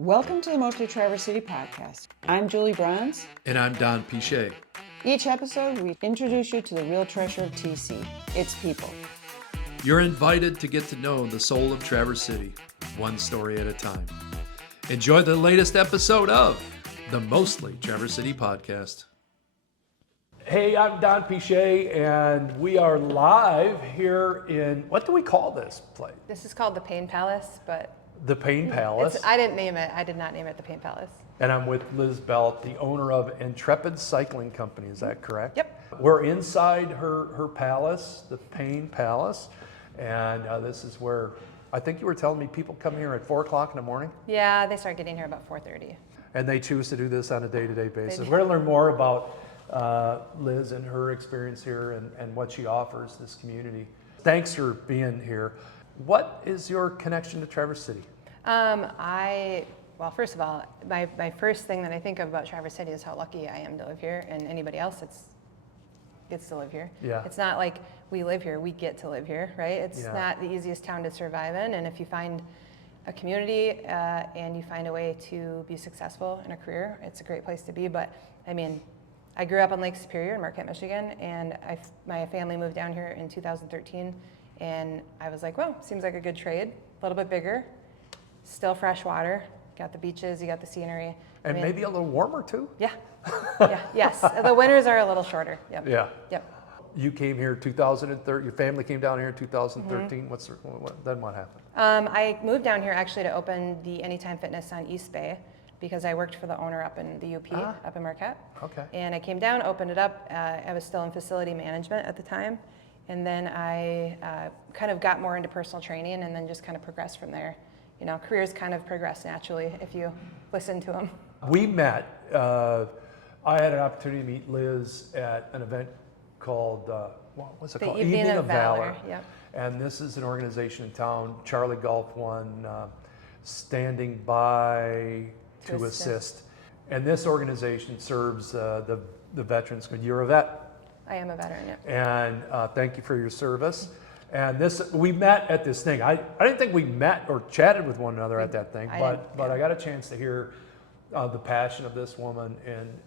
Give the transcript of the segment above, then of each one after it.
Welcome to the Mostly Traverse City podcast. I'm Julie Bronze. And I'm Don Pichet. Each episode, we introduce you to the real treasure of TC, its people. You're invited to get to know the soul of Traverse City, one story at a time. Enjoy the latest episode of the Mostly Traverse City podcast. Hey, I'm Don Pichet, and we are live here in, what do we call this place? This is called the Pain Palace, but The Pain Palace. I didn't name it. I did not name it the Pain Palace. And I'm with Liz Belt, the owner of Intrepid Cycling Company. Is that correct? Yep. We're inside her palace, the Pain Palace. And this is where, I think you were telling me people come here at 4 o'clock in the morning? Yeah, they start getting here about 4:30. And they choose to do this on a day-to-day basis. do. We're going to learn more about Liz and her experience here and what she offers this community. Thanks for being here. What is your connection to Traverse City? Well, first of all, my first thing that I think of about Traverse City is how lucky I am to live here, and anybody else gets to live here. Yeah. It's not like we live here, we get to live here, right? It's Yeah. not the easiest town to survive in, and if you find a community and you find a way to be successful in a career, it's a great place to be. But I mean, I grew up on Lake Superior in Marquette, Michigan, and my family moved down here in 2013, and I was like, well, seems like a good trade, a little bit bigger, still fresh water, got the beaches, you got the scenery. And maybe a little warmer too? Yeah, yes, the winters are a little shorter, yep. Yeah. Yep. You came here 2013, your family came down here in 2013. Mm-hmm. Then what happened? I moved down here actually to open the Anytime Fitness on East Bay because I worked for the owner up in the UP, up in Marquette. Okay. And I came down, opened it up. I was still in facility management at the time. And then I kind of got more into personal training and then just kind of progressed from there. You know, careers kind of progress naturally if you listen to them. We met, I had an opportunity to meet Liz at an event called, what's it The called? Evening of Valor. Yep. And this is an organization in town, Charlie Golf One, Standing By to assist. And this organization serves the veterans. You're a vet. I am a veteran, yeah. And thank you for your service. And we met at this thing. I didn't think we met or chatted with one another at that thing, but I got a chance to hear the passion of this woman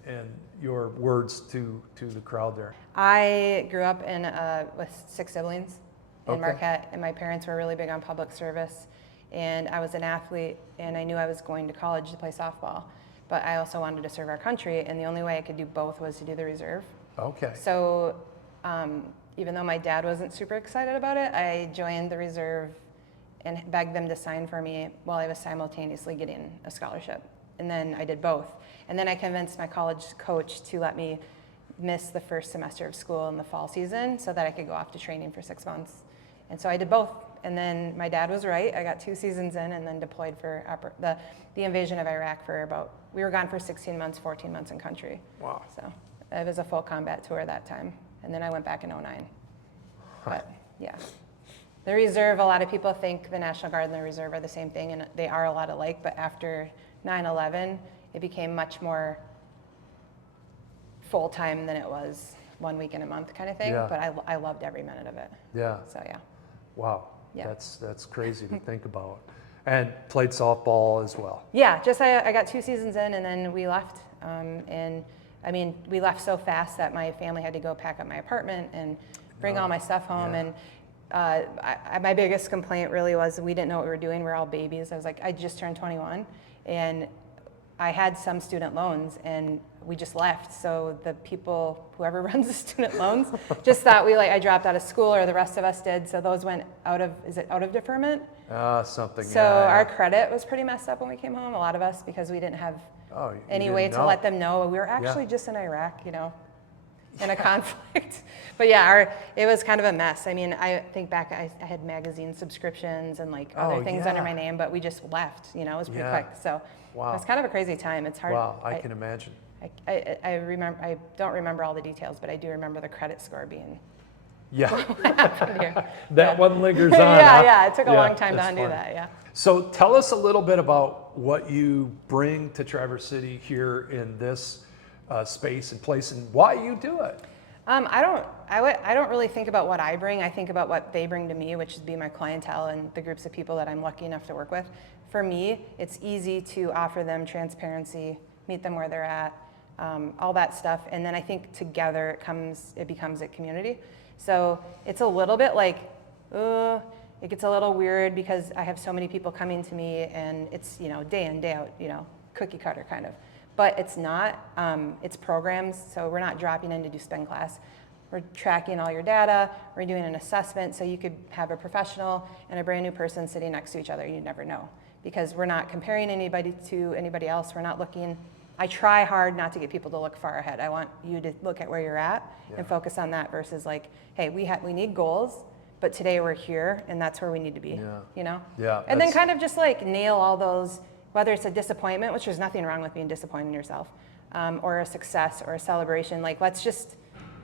and your words to the crowd there. I grew up with 6 siblings in Okay. Marquette, and my parents were really big on public service. And I was an athlete, and I knew I was going to college to play softball. But I also wanted to serve our country, and the only way I could do both was to do the reserve. Okay. So even though my dad wasn't super excited about it, I joined the reserve and begged them to sign for me while I was simultaneously getting a scholarship. And then I did both. And then I convinced my college coach to let me miss the first semester of school in the fall season so that I could go off to training for 6 months. And so I did both. And then my dad was right. I got 2 seasons in and then deployed for the invasion of Iraq we were gone for 16 months, 14 months in country. Wow. So it was a full combat tour that time. And then I went back in 2009. But yeah. The reserve, a lot of people think the National Guard and the reserve are the same thing, and they are a lot alike, but after 9/11, it became much more full-time than it was 1 week in a month kind of thing. Yeah. But I loved every minute of it. Yeah. So yeah. Wow. Yeah. That's crazy to think about. And played softball as well. Yeah, I got 2 seasons in and then we left. And I mean, we left so fast that my family had to go pack up my apartment and bring all my stuff home. Yeah. And my biggest complaint really was we didn't know what we were doing. We were all babies. I was like, I just turned 21 and I had some student loans and we just left. So the people, whoever runs the student loans, just thought I dropped out of school, or the rest of us did. So those went out of deferment? Something. So yeah. our credit was pretty messed up when we came home, a lot of us, because we didn't have any way to let them know we were actually just in Iraq, in a conflict. But yeah, it was kind of a mess. I mean, I think back, I had magazine subscriptions and other things under my name, but we just left, it was pretty quick. So it was kind of a crazy time. It's hard. Wow, I can imagine. I remember. I don't remember all the details, but I do remember the credit score being. Yeah. What happened here? That one lingers on. Yeah. It took a long time to undo that. Yeah. So tell us a little bit about what you bring to Traverse City here in this space and place, and why you do it. I don't really think about what I bring. I think about what they bring to me, which is be my clientele and the groups of people that I'm lucky enough to work with. For me, it's easy to offer them transparency, meet them where they're at, all that stuff. And then I think together it becomes a community. So it's a little bit like, it gets a little weird because I have so many people coming to me and it's, day in, day out, cookie cutter kind of. But it's not, it's programs, so we're not dropping in to do spin class. We're tracking all your data, we're doing an assessment, so you could have a professional and a brand new person sitting next to each other, you'd never know. Because we're not comparing anybody to anybody else, we're not looking, I try hard not to get people to look far ahead. I want you to look at where you're at and focus on that versus like, hey, we need goals, but today we're here and that's where we need to be, Yeah. And then kind of just like nail all those, whether it's a disappointment, which there's nothing wrong with being disappointed in yourself, or a success or a celebration. Like, let's just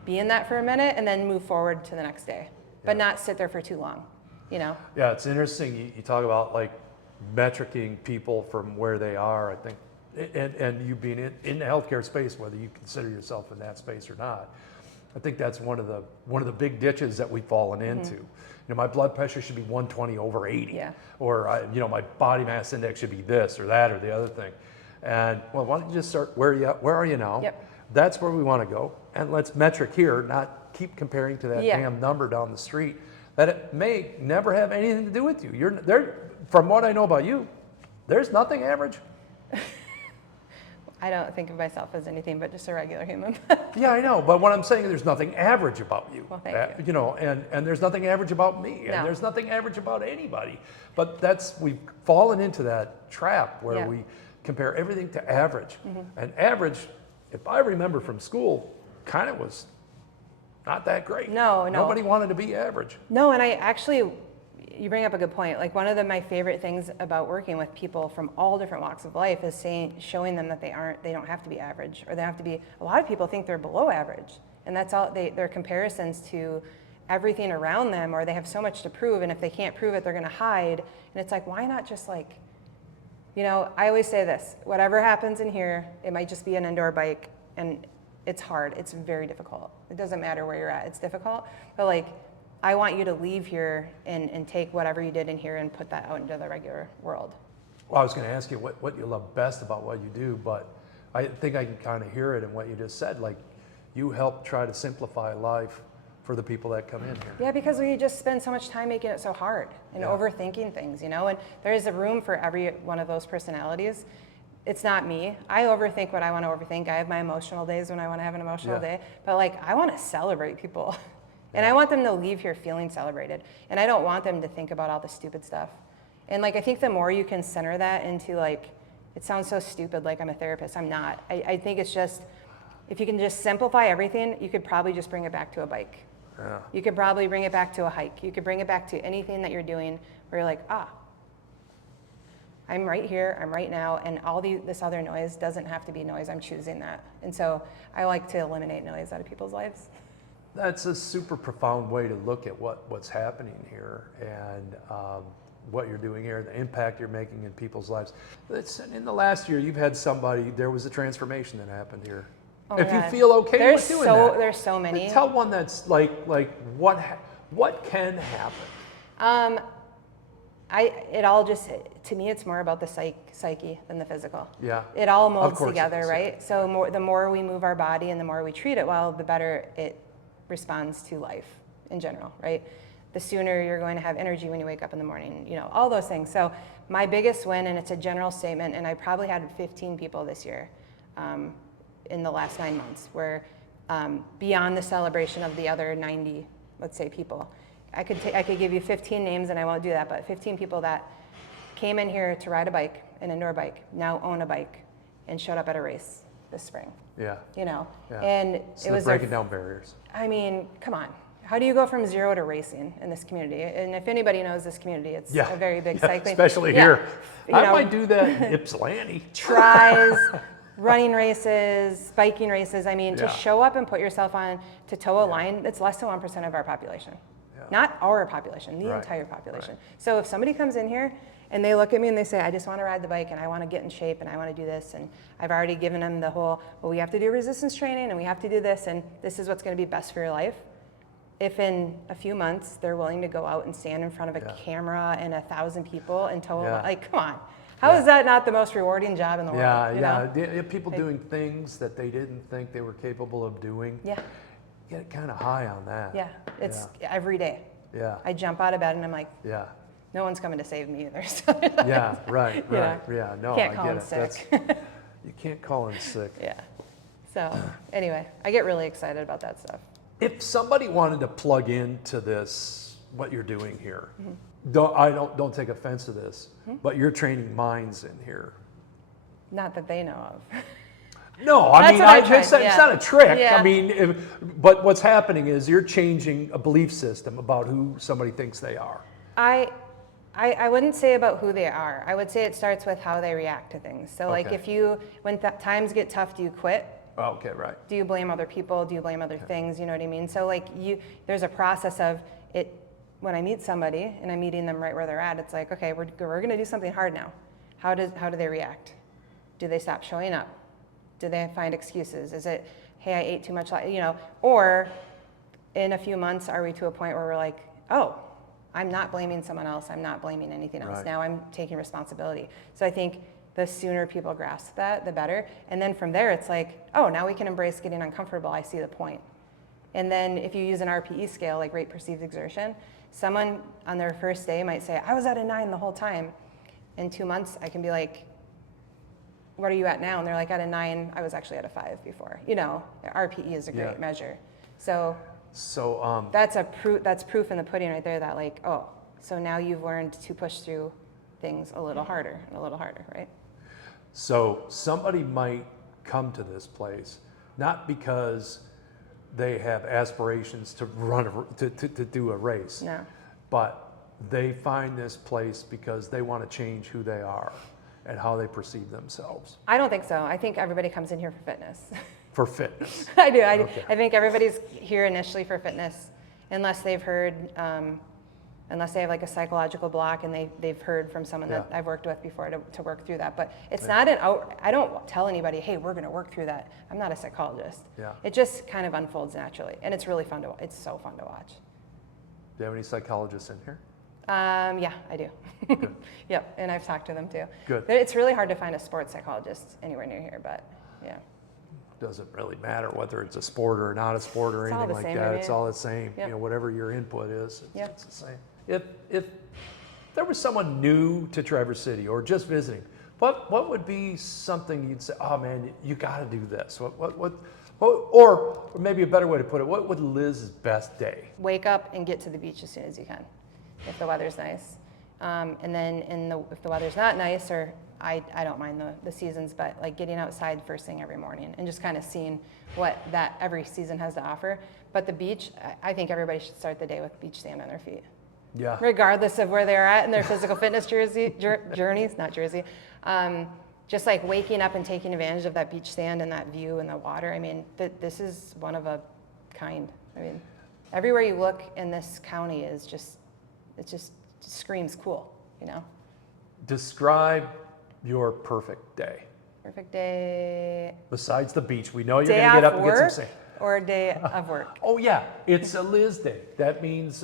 be in that for a minute and then move forward to the next day, but not sit there for too long, Yeah, it's interesting. You talk about like metricing people from where they are, I think, and you being in the healthcare space, whether you consider yourself in that space or not. I think that's one of the big ditches that we've fallen into. My blood pressure should be 120 over 80, or my body mass index should be this or that or the other thing. And well, why don't you just start where are you now? Yep. That's where we want to go, and let's metric here, not keep comparing to that damn number down the street that it may never have anything to do with you. You're there. From what I know about you, there's nothing average. I don't think of myself as anything but just a regular human. Yeah, I know, but what I'm saying is there's nothing average about you. Well, thank you. And there's nothing average about me, No. and there's nothing average about anybody. But we've fallen into that trap where we compare everything to average. And average, if I remember from school, kind of was not that great. No. Nobody wanted to be average. No, and you bring up a good point. Like, one of my favorite things about working with people from all different walks of life is showing them that they don't have to be average, or they have to be, a lot of people think they're below average, and that's all, their comparisons to everything around them, or they have so much to prove, and if they can't prove it, they're gonna hide. And it's like, why not just like, I always say this, whatever happens in here, it might just be an indoor bike, and it's hard, it's very difficult. It doesn't matter where you're at, it's difficult, but like, I want you to leave here and take whatever you did in here and put that out into the regular world. Well, I was going to ask you what you love best about what you do, but I think I can kind of hear it in what you just said. Like, you help try to simplify life for the people that come in here. Yeah, because we just spend so much time making it so hard and overthinking things, and there is a room for every one of those personalities. It's not me. I overthink what I want to overthink. I have my emotional days when I want to have an emotional day, but like, I want to celebrate people. And I want them to leave here feeling celebrated. And I don't want them to think about all the stupid stuff. And like, I think the more you can center that into like, it sounds so stupid, like I'm a therapist. I'm not. I think it's just, if you can just simplify everything, you could probably just bring it back to a bike. Yeah. You could probably bring it back to a hike. You could bring it back to anything that you're doing where you're like, I'm right here, I'm right now, and all this other noise doesn't have to be noise. I'm choosing that. And so I like to eliminate noise out of people's lives. That's a super profound way to look at what's happening here and what you're doing here, the impact you're making in people's lives. In the last year, you've had there was a transformation that happened here. Oh if you God. feel okay with doing that. There's so many. Like, tell one that's like what can happen? It all just, to me, it's more about the psyche than the physical. Yeah. It all molds Of together, course right? So the more we move our body and the more we treat it well, the better it responds to life in general, right? The sooner you're going to have energy when you wake up in the morning, all those things. So my biggest win, and it's a general statement, and I probably had 15 people this year in the last 9 months, where beyond the celebration of the other 90, let's say, people, I could give you 15 names, and I won't do that, but 15 people that came in here to ride a bike, an indoor bike, now own a bike, and showed up at a race this spring. Yeah. And So it was breaking down barriers. I mean, come on. How do you go from zero to racing in this community? And if anybody knows this community, it's a very big cycling. Especially here. I might do that in Ypsilanti. Tries, running races, biking races. I mean, to show up and put yourself on to toe a line, it's less than 1% of our population. Not our population, the entire population. Right. So if somebody comes in here And they look at me and they say, I just want to ride the bike and I want to get in shape and I want to do this. And I've already given them the whole, well, we have to do resistance training and we have to do this and this is what's going to be best for your life. If in a few months they're willing to go out and stand in front of a camera and 1,000 people and tell them, like, come on. How is that not the most rewarding job in the world? You know? People doing things that they didn't think they were capable of doing. Yeah. Get kind of high on that. Yeah, it's every day. Yeah. I jump out of bed and I'm like, yeah. No one's coming to save me either. So yeah, right. Yeah, no, can't I call get in it. sick. You can't call in sick. Yeah. So anyway, I get really excited about that stuff. If somebody wanted to plug into this, what you're doing here, don't take offense to this, but you're training minds in here. Not that they know of. No, I mean, it's not a trick. Yeah. I mean, but what's happening is you're changing a belief system about who somebody thinks they are. I wouldn't say about who they are. I would say it starts with how they react to things. So like if when times get tough, do you quit? Oh, okay, right. Do you blame other people? Do you blame other things? You know what I mean? So like there's a process of it. When I meet somebody and I'm meeting them right where they're at, it's like, okay, we're going to do something hard now. How do they react? Do they stop showing up? Do they find excuses? Is it, hey, I ate too much, or in a few months, are we to a point where we're like, oh, I'm not blaming someone else. I'm not blaming anything else. Right. Now I'm taking responsibility. So I think the sooner people grasp that, the better. And then from there, it's like, oh, now we can embrace getting uncomfortable. I see the point. And then if you use an RPE scale, like rate perceived exertion, someone on their first day might say, I was at a 9 the whole time. In 2 months, I can be like, what are you at now? And they're like, at a 9, I was actually at a 5 before. RPE is a great measure. So that's proof in the pudding right there that like, oh, so now you've learned to push through things a little harder and a little harder, right? So somebody might come to this place, not because they have aspirations to to do a race, No. but they find this place because they want to change who they are and how they perceive themselves. I don't think so. I think everybody comes in here for fitness. For fitness. I do. Okay. I think everybody's here initially for fitness, unless they've heard, unless they have like a psychological block and they've heard from someone that I've worked with before to work through that. But it's not I don't tell anybody, hey, we're going to work through that. I'm not a psychologist. Yeah. It just kind of unfolds naturally, and it's really fun it's so fun to watch. Do you have any psychologists in here? Yeah, I do. Good. Yep, and I've talked to them too. Good. It's really hard to find a sports psychologist anywhere near here, but yeah. Doesn't really matter whether it's a sport or not a sport or It's all anything the like same that. to It's me. all the same. Yep. Whatever your input is, Yep. it's the same. If there was someone new to Traverse City or just visiting, what would be something you'd say, oh man, you got to do this? Or maybe a better way to put it, what would Liz's best day? Wake up and get to the beach as soon as you can, if the weather's nice. And then if the weather's not nice, or I don't mind the seasons, but like getting outside first thing every morning and just kind of seeing what that every season has to offer. But the beach, I think everybody should start the day with beach sand on their feet. Yeah. Regardless of where they're at in their physical fitness journeys, not jersey. Just like waking up and taking advantage of that beach sand and that view and the water. I mean, this is one of a kind. I mean, everywhere you look in this county it just screams cool, Describe your perfect day. Perfect day. Besides the beach, we know you're Day going to get off up and get work some sand. or a day of work. Oh yeah, it's a Liz day. That means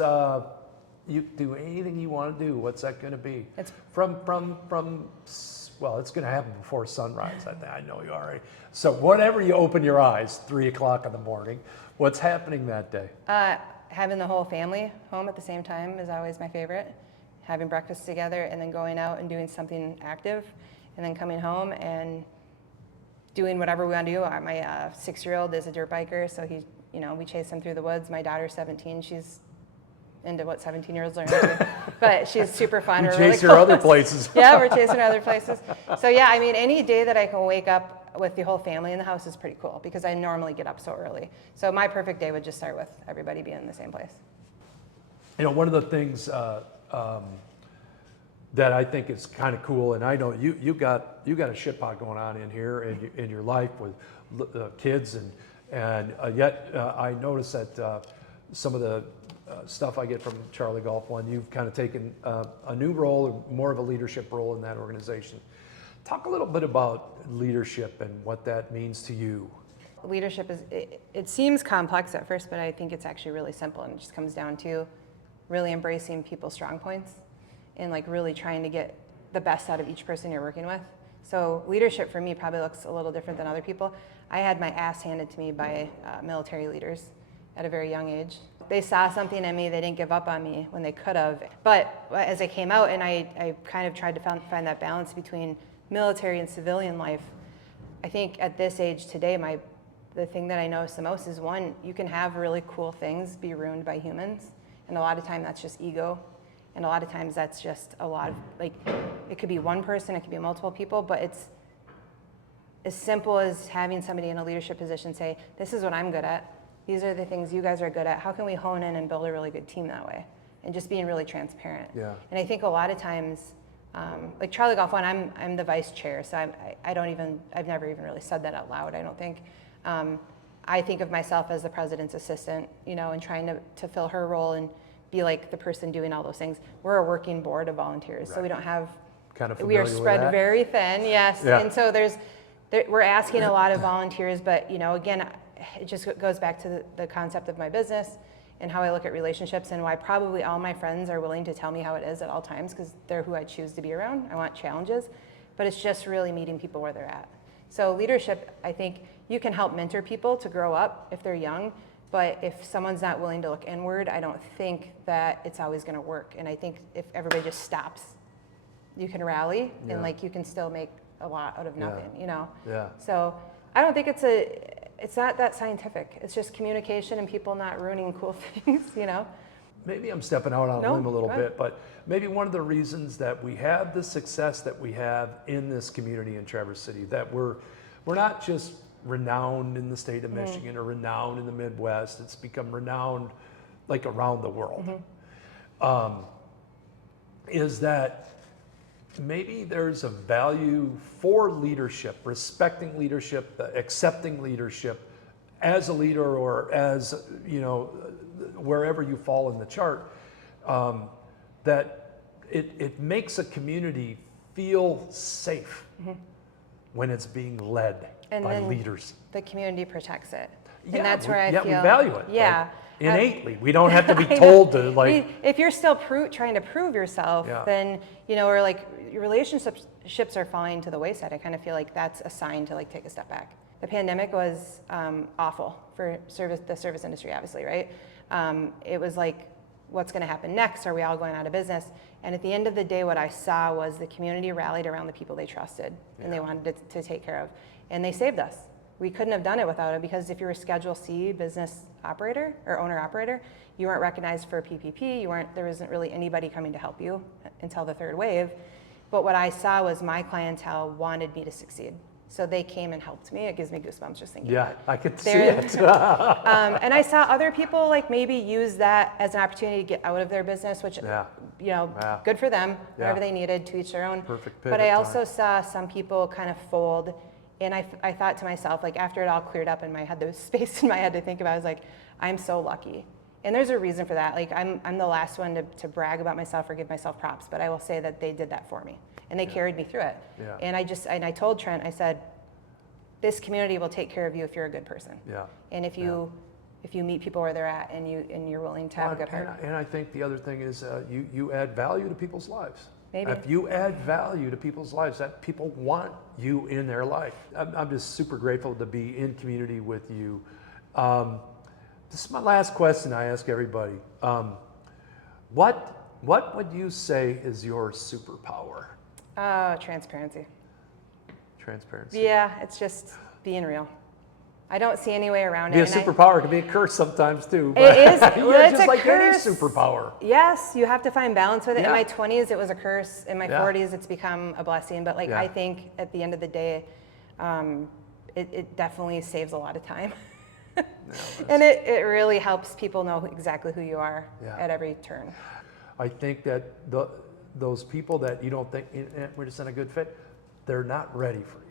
you do anything you want to do. What's that going to be? It's from well, it's going to happen before sunrise. I know you already. So whenever you open your eyes, 3:00 in the morning, what's happening that day? Having the whole family home at the same time is always my favorite. Having breakfast together and then going out and doing something active, and then coming home and doing whatever we want to do. My 6-year-old is a dirt biker, so we chase him through the woods. My daughter's 17. She's into what 17-year-olds learn to do. But she's super fun. You We're chase really her other close. places. Yeah, we're chasing her other places. So yeah, I mean, any day that I can wake up with the whole family in the house is pretty cool because I normally get up so early. So my perfect day would just start with everybody being in the same place. One of the things that I think is kind of cool, and I know you got a shit pot going on in here in your life with kids, and yet I noticed that some of the stuff I get from Charlie Golf One, you've kind of taken a new role, more of a leadership role in that organization. Talk a little bit about leadership and what that means to you. Leadership it seems complex at first, but I think it's actually really simple, and it just comes down to really embracing people's strong points and like really trying to get the best out of each person you're working with. So leadership for me probably looks a little different than other people. I had my ass handed to me by military leaders at a very young age. They saw something in me, they didn't give up on me when they could have. But as I came out and I kind of tried to find that balance between military and civilian life, I think at this age today, the thing that I notice the most is, one, you can have really cool things be ruined by humans, and a lot of time that's just ego, and a lot of times that's just a lot of, like, it could be one person, it could be multiple people, but it's as simple as having somebody in a leadership position say, this is what I'm good at, these are the things you guys are good at, how can we hone in and build a really good team that way? And just being really transparent. Yeah. And I think a lot of times, like Charlie Golf One, I'm the vice chair, so I've never even really said that out loud, I don't think. I think of myself as the president's assistant, and trying to fill her role and be like the person doing all those things. We're a working board of volunteers, so we don't have, we are spread very thin, yes. Yeah. And so we're asking a lot of volunteers, but again, it just goes back to the concept of my business and how I look at relationships, and why probably all my friends are willing to tell me how it is at all times, because they're who I choose to be around. I want challenges, but it's just really meeting people where they're at. So leadership, I think you can help mentor people to grow up if they're young, but if someone's not willing to look inward, I don't think that it's always going to work. And I think if everybody just stops, you can rally, and like you can still make a lot out of nothing, Yeah. So I don't think it's not that scientific. It's just communication and people not ruining cool things, Maybe I'm stepping out on a limb a little bit, but maybe one of the reasons that we have the success that we have in this community in Traverse City, that we're not just renowned in the state of Michigan or renowned in the Midwest, it's become renowned like around the world, is that maybe there's a value for leadership, respecting leadership, accepting leadership as a leader, or as, wherever you fall in the chart, that it makes a community feel safe when it's being led by leaders. The community protects it. Yeah, and that's where I feel. Yeah, we value it. Yeah. Like, innately. We don't have to be told to, like. If you're still trying to prove yourself, then, or like your relationships are falling to the wayside. I kind of feel like that's a sign to like take a step back. The pandemic was awful for the service industry, obviously, right? It was like, what's going to happen next? Are we all going out of business? And at the end of the day, what I saw was the community rallied around the people they trusted and they wanted to take care of. And they saved us. We couldn't have done it without it, because if you were a Schedule C business operator or owner-operator, you weren't recognized for PPP. There wasn't really anybody coming to help you until the third wave. But what I saw was my clientele wanted me to succeed. So they came and helped me. It gives me goosebumps just thinking about it. I could see it. And I saw other people like maybe use that as an opportunity to get out of their business, which, good for them, whatever they needed, to each their own. Perfect pivot but I also saw some people kind of fold. And I thought to myself, like, after it all cleared up and I had the space in my head to think about, I was like, I'm so lucky. And there's a reason for that. Like, I'm the last one to brag about myself or give myself props, but I will say that they did that for me. And they carried me through it. Yeah. And I told Trent, I said, this community will take care of you if you're a good person. Yeah. And if you meet people where they're at and you're willing to have a good heart. And I think the other thing is you add value to people's lives. Maybe. If you add value to people's lives, that people want you in their life. I'm just super grateful to be in community with you. This is my last question I ask everybody. What would you say is your superpower? Transparency. Transparency. Yeah, it's just being real. I don't see any way around it. Be a superpower. It can be a curse sometimes too. It is. Well, it's just like curse. any superpower. Yes, you have to find balance with it. In my 20s, it was a curse. In my 40s, it's become a blessing. But I think at the end of the day, it definitely saves a lot of time. And it really helps people know exactly who you are at every turn. I think that those people that you don't think we're just in a good fit, they're not ready for you.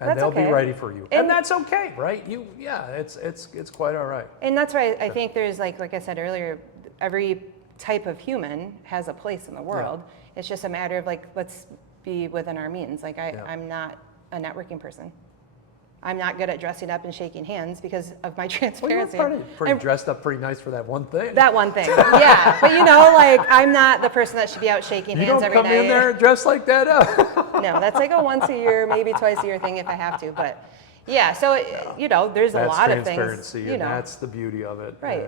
And they'll be ready for you. And that's okay, right? It's quite all right. And that's why I think there's like I said earlier, every type of human has a place in the world. It's just a matter of like, let's be within our means. Like I'm not a networking person. I'm not good at dressing up and shaking hands because of my transparency. Well, you're pretty dressed up pretty nice for that one thing. That one thing, yeah. But like I'm not the person that should be out shaking hands every night. You don't come in there and dress like that? No, that's like a once a year, maybe twice a year thing if I have to. But yeah, so there's a lot of things. That's transparency, and that's the beauty of it. Right.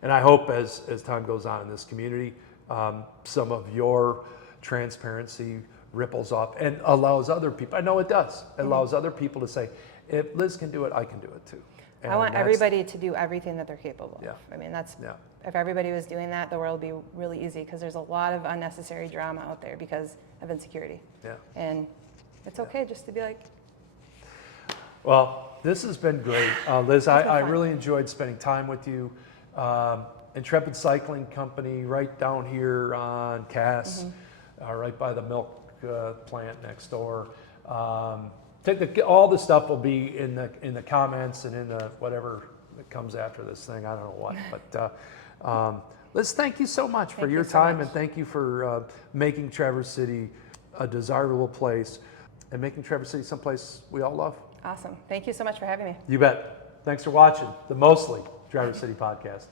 And I hope as time goes on in this community, some of your transparency ripples off and allows other people, I know it does, it allows other people to say, if Liz can do it, I can do it too. And I want everybody to do everything that they're capable of. I mean, if everybody was doing that, the world would be really easy because there's a lot of unnecessary drama out there because of insecurity. Yeah. And it's okay just to be like. Well, this has been great. Liz, I really enjoyed spending time with you. Intrepid Cycling Company right down here on Cass, right by the milk plant next door. All the stuff will be in the comments and in the whatever that comes after this thing. I don't know what, but Liz, thank you so much for your time, and thank you for making Traverse City a desirable place and making Traverse City someplace we all love. Awesome. Thank you so much for having me. You bet. Thanks for watching the Mostly Traverse City podcast.